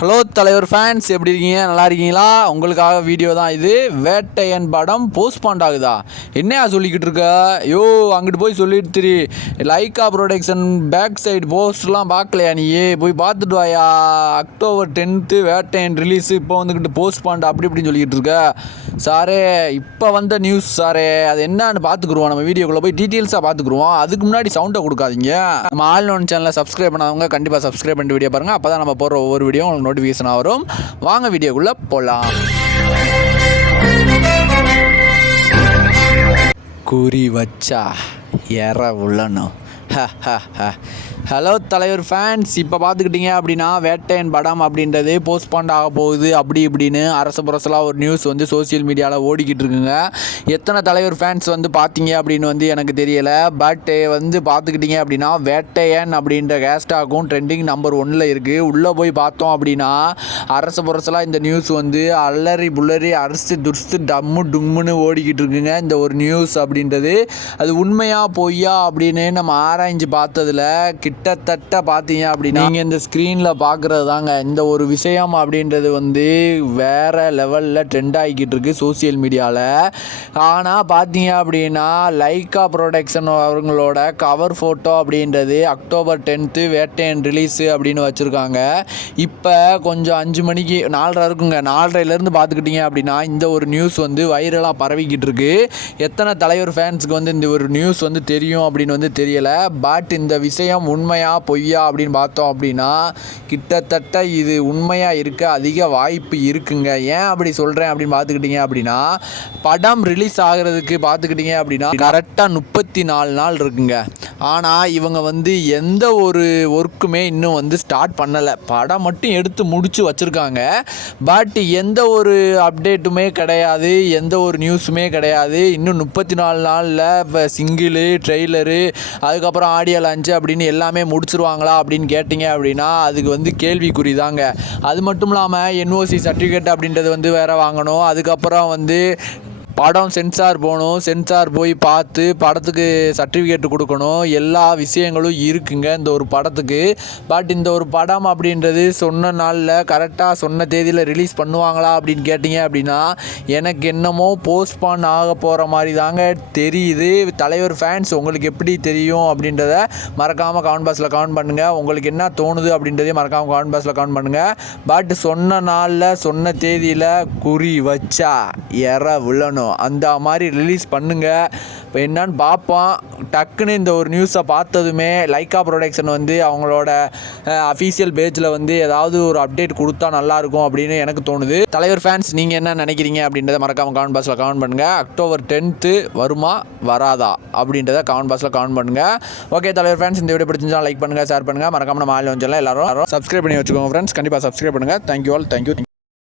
Hello தலைவர் fans எப்படி இருக்கீங்க? நல்லா இருக்கீங்களா? உங்களுக்காக வீடியோ தான் இது. வேட்டையன் படம் போஸ்ட்பாண்ட் ஆகுதா? என்னையா சொல்லிக்கிட்டு இருக்க? ஐயோ அங்கிட்டு போய் சொல்லிட்டு திரி லைக்கா ப்ரொடக்ஷன் பேக் சைடு போஸ்ட்லாம் பார்க்கலையா நீ? போய் பார்த்துட்டு வாயா. அக்டோபர் டென்த்து வேட்டையன் ரிலீஸ் இப்போ வந்துக்கிட்டு போஸ்ட்பாண்ட் அப்படி இப்படின்னு சொல்லிக்கிட்டு இருக்க. சாரே இப்போ வந்த நியூஸ் சாரே அது என்னன்னு பார்த்துக்குருவோம். நம்ம வீடியோக்குள்ளே போய் டீட்டெயில்ஸாக பார்த்துக்குருவோம். அதுக்கு முன்னாடி சவுண்டை கொடுக்காதீங்க. நம்ம ஆல் ஒன் சேனலை சப்ஸ்கிரைப் பண்ணாதவங்க கண்டிப்பாக சப்ஸ்கிரைப் பண்ணிட்டு வீடியோ பாருங்கள் அப்போ தான் நம்ம போடுற ஒவ்வொரு வீடியோ உங்களுக்கு நோட்டிஃபிகேஷனாக வரும் வாங்க வீடியோக்குள்ளே போகலாம் குறி வச்சா எற உள்ளணும். ஹலோ தலைவர் ஃபேன்ஸ் இப்போ பார்த்துக்கிட்டிங்க அப்படின்னா வேட்டையன் படம் அப்படின்றது போஸ்ட்பாண்ட் ஆக போகுது. அப்படி இப்படின்னு அரசு புரசலாக ஒரு நியூஸ் வந்து சோஷியல் மீடியாவில் ஓடிக்கிட்டு இருக்குங்க. எத்தனை தலைவர் ஃபேன்ஸ் வந்து பார்த்தீங்க அப்படின்னு வந்து எனக்கு தெரியலை. பட் வந்து பார்த்துக்கிட்டிங்க அப்படின்னா வேட்டையன் அப்படின்ற ஹேஷ்டாகும் ட்ரெண்டிங் நம்பர் ஒன்னில் இருக்குது உள்ளே போய் பார்த்தோம் அப்படின்னா அரசு புரசலாக இந்த நியூஸ் வந்து அல்லரி புல்லரி அரசு துர்ஸ்து டம்மு டும்முன்னு ஓடிக்கிட்டு இருக்குங்க. இந்த ஒரு நியூஸ் அப்படின்றது. அது உண்மையாக பொய்யா அப்படின்னு நம்ம ஆராய்ஞ்சு பார்த்ததில் கிட்டத்தட்ட பார்த்தீங்க அப்படின்னா நீங்கள் இந்த ஸ்க்ரீனில் பார்க்குறது தாங்க இந்த ஒரு விஷயம் அப்படின்றது வந்து வேறு லெவலில் ட்ரெண்ட் ஆகிக்கிட்டு இருக்கு சோசியல் மீடியாவில் ஆனால் பார்த்தீங்க அப்படின்னா லைக்கா ப்ரொடக்ஷன் அவங்களோட கவர் ஃபோட்டோ அப்படின்றது அக்டோபர் டென்த்து வேட்டையன் ரிலீஸு அப்படின்னு வச்சுருக்காங்க. இப்போ கொஞ்சம் அஞ்சு மணிக்கு நாலரை இருக்குங்க. நாலரைலேருந்து பார்த்துக்கிட்டிங்க அப்படின்னா இந்த ஒரு நியூஸ் வந்து வைரலாக பரவிக்கிட்டு இருக்கு. எத்தனை தலைவர் ஃபேன்ஸுக்கு வந்து இந்த ஒரு நியூஸ் வந்து தெரியும் அப்படின்னு வந்து தெரியலை. பட் இந்த விஷயம் உண்மையா பொய்யா அப்படின்னு பார்த்தோம் அப்படின்னா கிட்டத்தட்ட இது உண்மையாக இருக்க அதிக வாய்ப்பு இருக்குங்க. ஏன் அப்படி சொல்கிறேன் அப்படின்னு பார்த்துக்கிட்டிங்க அப்படின்னா படம் ரிலீஸ் ஆகிறதுக்கு பார்த்துக்கிட்டிங்க அப்படின்னா கரெக்டாக முப்பத்தி நாலு நாள் இருக்குங்க. ஆனால் இவங்க வந்து எந்த ஒரு ஒர்க்குமே இன்னும் வந்து ஸ்டார்ட் பண்ணலை. படம் மட்டும் எடுத்து முடித்து வச்சுருக்காங்க. பட் எந்த ஒரு அப்டேட்டுமே கிடையாது. எந்த ஒரு நியூஸுமே கிடையாது. இன்னும் முப்பத்தி நாலு நாளில் இப்போ சிங்கிளு ட்ரெய்லரு அதுக்கப்புறம் ஆடியோ லான்ச்சு அப்படின்னு எல்லாமே முடிச்சிருவாங்களா அப்படின்னு கேட்டிங்க அப்படின்னா அதுக்கு வந்து கேள்விக்குறி தாங்க. அது மட்டும் இல்லாமல் என்ஓசி சர்டிஃபிகேட் அப்படின்றது வந்து வேறு வாங்கணும். அதுக்கப்புறம் வந்து படம் சென்சார் போகணும் சென்சார் போய் பார்த்து படத்துக்கு சர்டிஃபிகேட் கொடுக்கணும். எல்லா விஷயங்களும் இருக்குங்க இந்த ஒரு படத்துக்கு. பட் இந்த ஒரு படம் அப்படின்றது சொன்ன நாளில் கரெக்டாக சொன்ன தேதியில் ரிலீஸ் பண்ணுவாங்களா அப்படின்னு கேட்டிங்க அப்படின்னா எனக்கு என்னமோ போஸ்ட்பான் ஆக போகிற மாதிரி தாங்க தெரியுது. தலைவர் ஃபேன்ஸ் உங்களுக்கு எப்படி தெரியும் அப்படின்றத மறக்காமல் கமெண்ட் பாக்ஸில் கமெண்ட் பண்ணுங்கள் உங்களுக்கு என்ன தோணுது அப்படின்றதையும் மறக்காமல் கமெண்ட் பாக்ஸில் கமெண்ட் பண்ணுங்கள் பட் சொன்ன நாளில் சொன்ன தேதியில் குறி வச்சா எற விழணும் அந்த மாதிரி ரிலீஸ் பண்ணுங்கள் இப்போ என்னன்னு பார்ப்போம். டக்குன்னு இந்த ஒரு நியூஸை பார்த்ததுமே லைக்கா ப்ரொடக்ஷன் வந்து அவங்களோட அஃபீஷியல் பேஜில் வந்து ஏதாவது ஒரு அப்டேட் கொடுத்தா நல்லாயிருக்கும் அப்படின்னு எனக்கு தோணுது. தலைவர் ஃபேன்ஸ் நீங்கள் என்ன நினைக்கிறீங்க அப்படின்றத மறக்காமல் கமெண்ட் பாக்ஸில் கமெண்ட் பண்ணுங்கள் அக்டோபர் டென்த்து வருமா வராதா அப்படின்றத கமெண்ட் பாக்ஸில் கமெண்ட் பண்ணுங்கள் ஓகே தலைவர் ஃபேன்ஸ் இந்த வீடியோ பிடிச்சிருந்தா லைக் பண்ணுங்கள் ஷேர் பண்ணுங்கள் மறக்காமல் நம்ம ஆள் வந்து எல்லாரும் சப்ஸ்கிரைப் பண்ணி வச்சுக்கோங்க ஃப்ரெண்ட்ஸ் கண்டிப்பாக சப்ஸ்கிரைப் பண்ணுங்கள் தேங்க்யூ ஆல் தேங்க்யூ